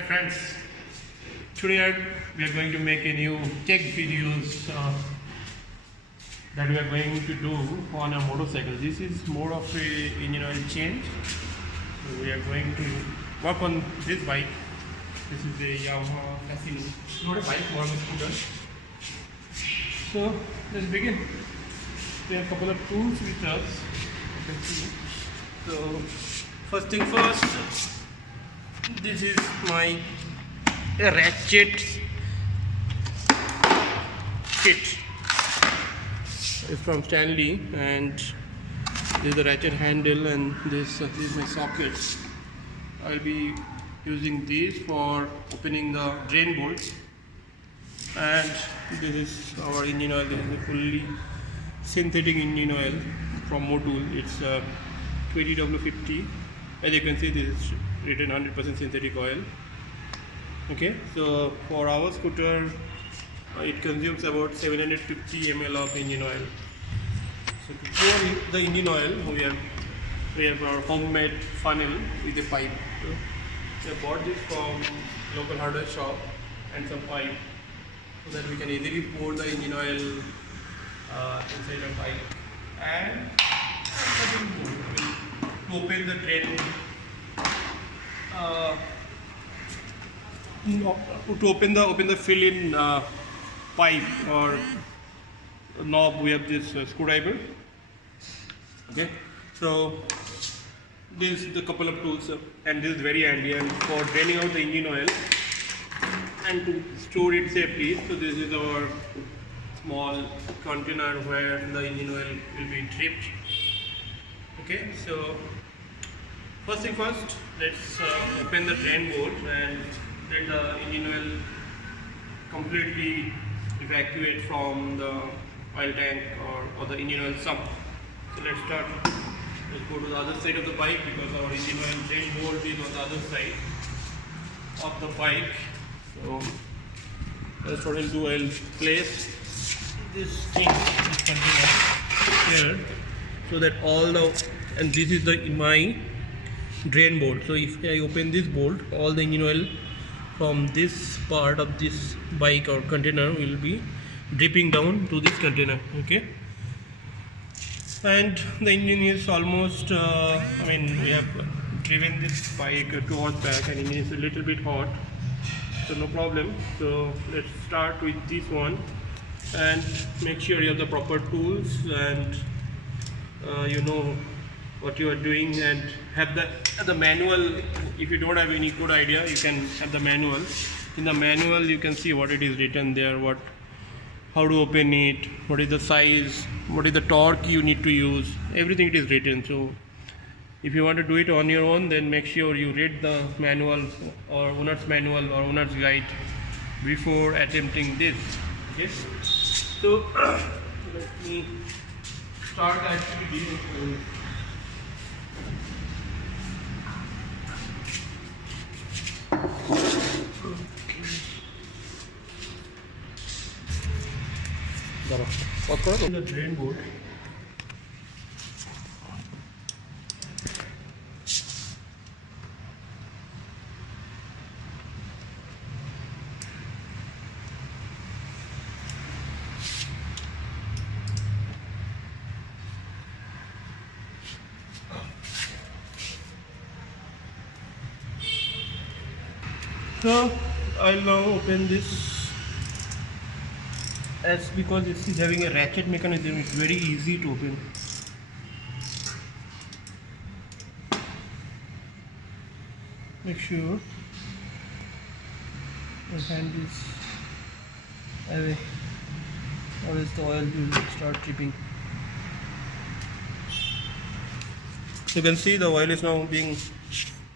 Hi friends, today we are going to make a new tech videos that we are going to do on a motorcycle. This is more of a engine oil change. So we are going to work on this bike. This is a Yamaha Casino, not a bike, more of a scooter. So let's begin. We have a couple of tools with us. You can see. So first thing first. This is my ratchet kit. It's from Stanley, and this is the ratchet handle, and this is my socket. I'll be using these for opening the drain bolt, and this is our engine oil. This is a fully synthetic engine oil from Motul. It's 20W50. As you can see, this is written 100% synthetic oil. Okay, so for our scooter it consumes about 750 ml of engine oil. So to pour the engine oil, we have our homemade funnel with a pipe. So I bought this from local hardware shop and some pipe, so that we can easily pour the engine oil inside the pipe. And to open the drain, to open the fill-in pipe or knob, we have this screwdriver. Okay, so this is the couple of tools, and this is very handy. And for draining out the engine oil and to store it safely, so this is our small container where the engine oil will be dripped. Okay, so first thing first, let's open the drain bolt and let the engine oil completely evacuate from the oil tank or the engine oil sump. So let's start. Let's go to the other side of the bike, because our engine oil drain bolt is on the other side of the bike. So that's what I'll do. I'll place this thing, this container here, so that all the, and this is my drain bolt. So if I open this bolt, all the engine oil from this part of this bike or container will be dripping down to this container. Okay, and the engine is almost we have driven this bike 2 hours back, and engine is a little bit hot, so no problem. So let's start with this one, and make sure you have the proper tools, and you know what you are doing, and have the manual. If you don't have any good idea, you can have the manual. In the manual you can see what it is written there, how to open it, what is the size, what is the torque you need to use, everything it is written. So if you want to do it on your own, then make sure you read the manual or owner's manual or owner's guide before attempting this. Okay, so let me start actually. The drain bolt. So I'll now open this. As because it is having a ratchet mechanism, it's very easy to open. Make sure your hand is away, or else the oil will start dripping. So you can see the oil is now being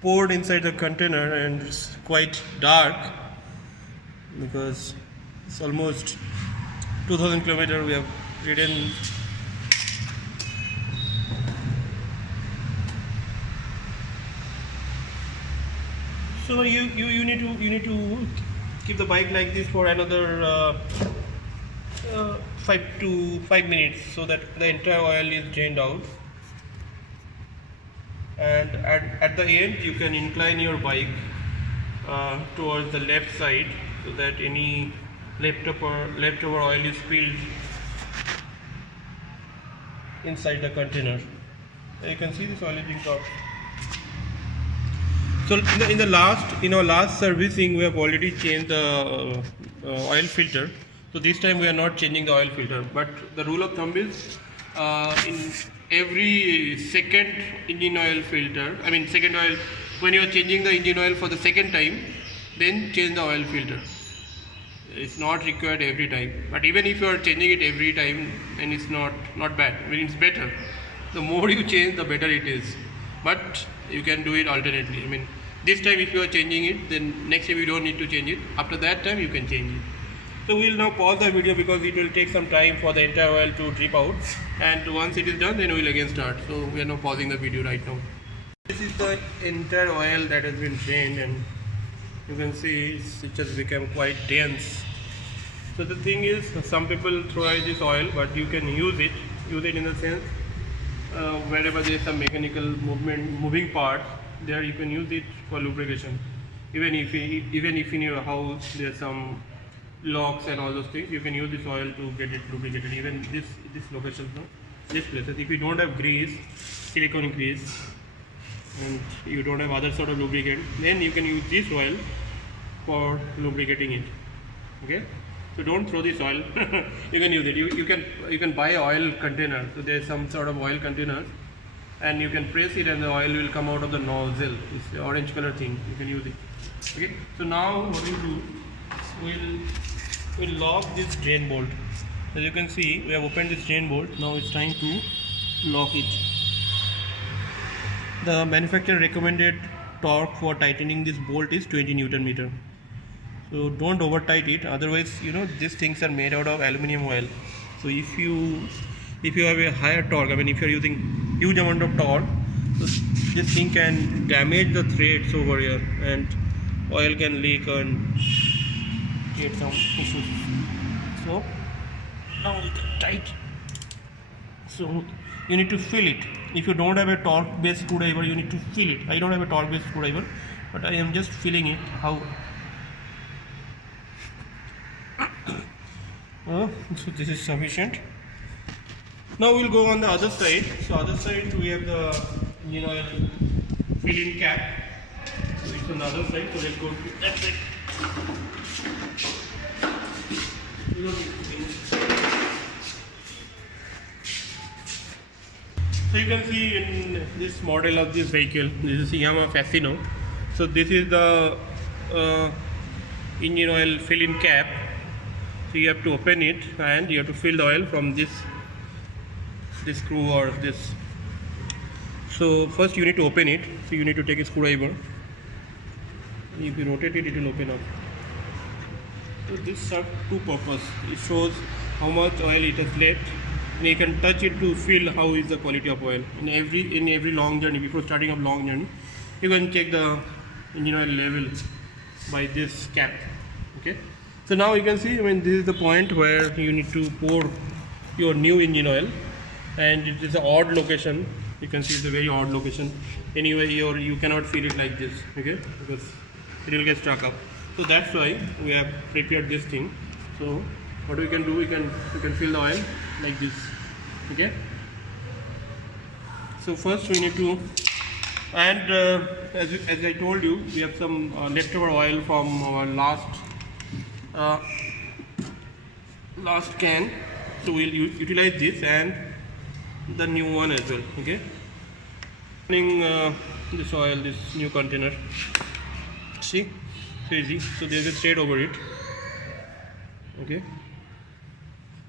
poured inside the container, and it's quite dark because it's almost 2000 kilometers we have ridden. So you need to keep the bike like this for another 5 minutes, so that the entire oil is drained out. And at the end you can incline your bike towards the left side, so that any leftover oil is spilled inside the container. You can see this oil is being dropped. So in our last servicing, we have already changed the oil filter. So this time we are not changing the oil filter, but the rule of thumb is in every second engine oil filter, second oil, when you are changing the engine oil for the second time, then change the oil filter. It's not required every time, but even if you are changing it every time, then it's not bad. It's better. The more you change, the better it is. But you can do it alternately. This time if you are changing it, then next time you don't need to change it. After that time you can change it. So we will now pause the video because it will take some time for the entire oil to drip out, and once it is done, then we will again start. So we are now pausing the video right now. This is the entire oil that has been drained, and you can see it has become quite dense. So the thing is, some people throw away this oil, but you can use it in the sense wherever there is some mechanical moving parts, there you can use it for lubrication. Even if in your house there are some locks and all those things, you can use this oil to get it lubricated. Even this location, this places, if you don't have grease, silicone grease, and you don't have other sort of lubricant, then you can use this oil for lubricating it. Okay, so don't throw this oil. You can use it. You can buy oil container. So there's some sort of oil containers, and you can press it and the oil will come out of the nozzle. It's the orange color thing. You can use it. Okay, so now what we'll do, we'll lock this drain bolt. As you can see, we have opened this drain bolt. Now it's time to lock it. The manufacturer recommended torque for tightening this bolt is 20 Newton meter. So don't over tight it, otherwise these things are made out of aluminum oil. So if you have a higher torque, if you are using huge amount of torque, so this thing can damage the threads over here and oil can leak and create some issues. So now we can tight. So you need to fill it. If you don't have a torque based screwdriver, you need to fill it. I don't have a torque based screwdriver, but I am just filling it. How? So this is sufficient. Now we'll go on the other side. So other side we have the engine oil fill-in cap. So it's on the other side. So let's go to that side. So you can see in this model of this vehicle, this is Yamaha Fascino. So this is the engine oil fill-in cap. So you have to open it and you have to fill the oil from this screw or this. So first you need to open it. So you need to take a screwdriver. If you rotate it, it will open up. So this serves two purposes. It shows how much oil it has left, and you can touch it to feel how is the quality of oil. In every long journey, before starting a long journey, you can check the engine oil level by this cap. Okay. So now you can see, this is the point where you need to pour your new engine oil, and it is an odd location. You can see it's a very odd location. Anyway, you cannot feel it like this, okay, because it will get stuck up. So that's why we have prepared this thing. So what we can do, we can fill the oil like this, okay. So first we need to, and as I told you, we have some leftover oil from our last can, so we'll utilize this and the new one as well. Okay, opening this oil, this new container, see, so easy. So there's a thread over it, okay,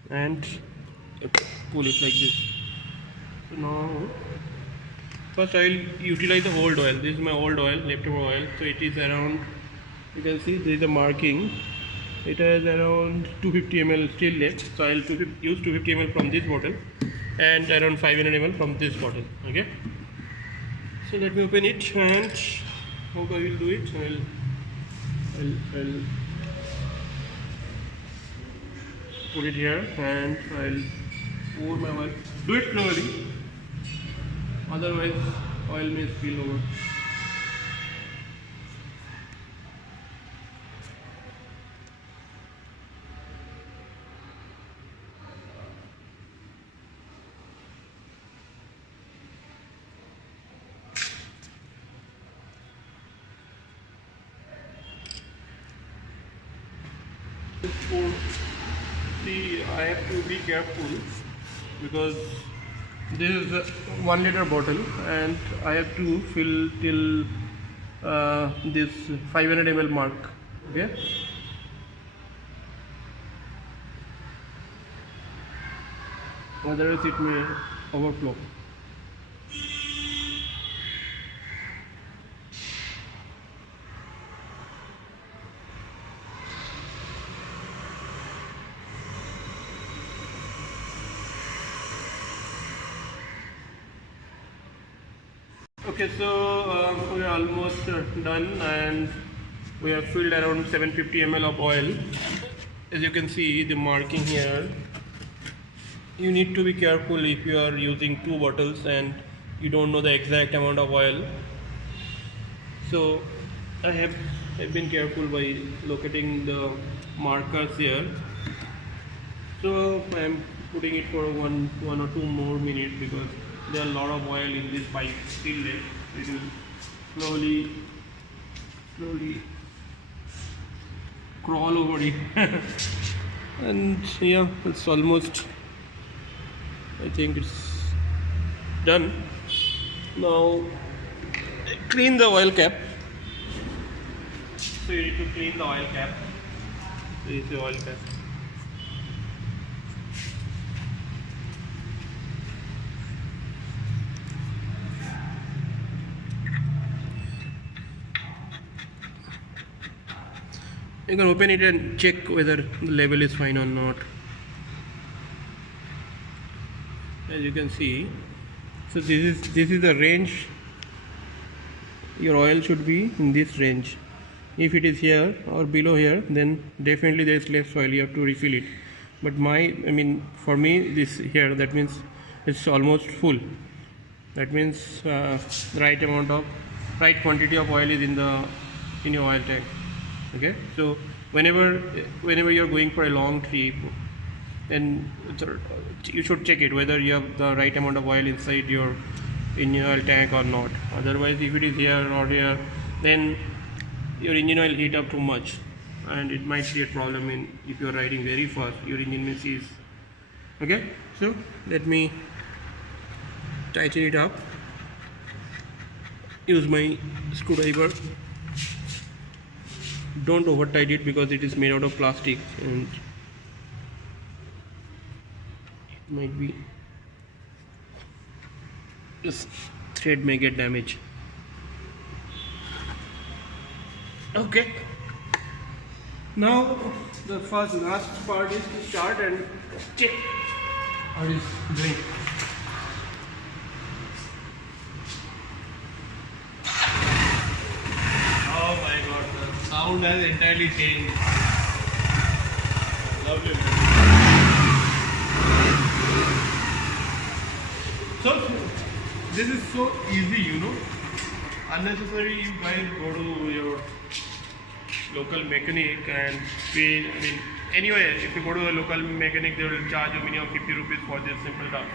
and pull it like this. So now first I will utilize the old oil. This is my old oil, leftover oil. So it is around, you can see there is a marking. It has around 250 ml still left, so I will use 250 ml from this bottle and around 500 ml from this bottle. Okay. So let me open it, and how I will do it. I'll put it here and I'll pour my oil. Do it slowly, otherwise oil may spill over. see, I have to be careful because this is a 1 liter bottle and I have to fill till this 500 ml mark. Okay. Otherwise it may overflow. Okay, so we are almost done and we have filled around 750 ml of oil. As you can see the marking here, you need to be careful if you are using 2 bottles and you don't know the exact amount of oil. So I have been careful by locating the markers here. So I am putting it for one or two more minutes because there are a lot of oil in this pipe still left. It will slowly crawl over it. And yeah, it's almost, I think it's done. Now clean the oil cap. So you need to clean the oil cap. This is the oil cap. You can open it and check whether the level is fine or not. As you can see, so this is the range. Your oil should be in this range. If it is here or below here, then definitely there is less oil. You have to refill it. But for me, this here, that means it's almost full. That means the right quantity of oil is in your oil tank. Okay, so whenever you're going for a long trip, then you should check it whether you have the right amount of oil inside your oil tank or not. Otherwise, if it is here or here, then your engine oil heat up too much and it might create problem if you're riding very fast, your engine may seize. Okay, so let me tighten it up. Use my screwdriver. Don't over tight it because it is made out of plastic and it might be, this thread may get damaged. Okay, now the last part is to start and check how it is doing. Oh my god, the sound has entirely changed. Lovely. So this is so easy, unnecessary you guys go to your local mechanic and pay. Anyway, if you go to a local mechanic, they will charge you minimum 50 rupees for this simple task.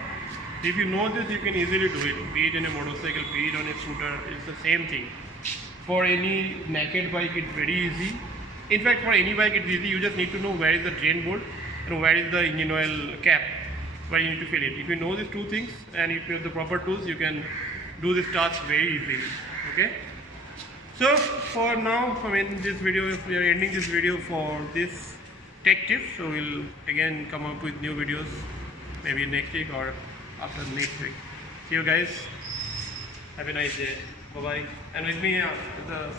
If you know this, you can easily do it. Be it in a motorcycle, be it on a scooter, it's the same thing. For any naked bike, it's very easy. In fact, for any bike, it's easy. You just need to know where is the drain board and where is the engine oil cap, where you need to fill it. If you know these two things and if you have the proper tools, you can do this task very easily. Okay. So for now, this video, we are ending this video for this tech tip. So we'll again come up with new videos, maybe next week or after next week. See you guys. Have a nice day. Bye bye. And with me, the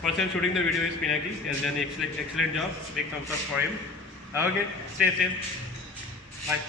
person shooting the video is Pinaki. He has done an excellent job. Big thumbs up for him. Okay. Stay safe. Bye.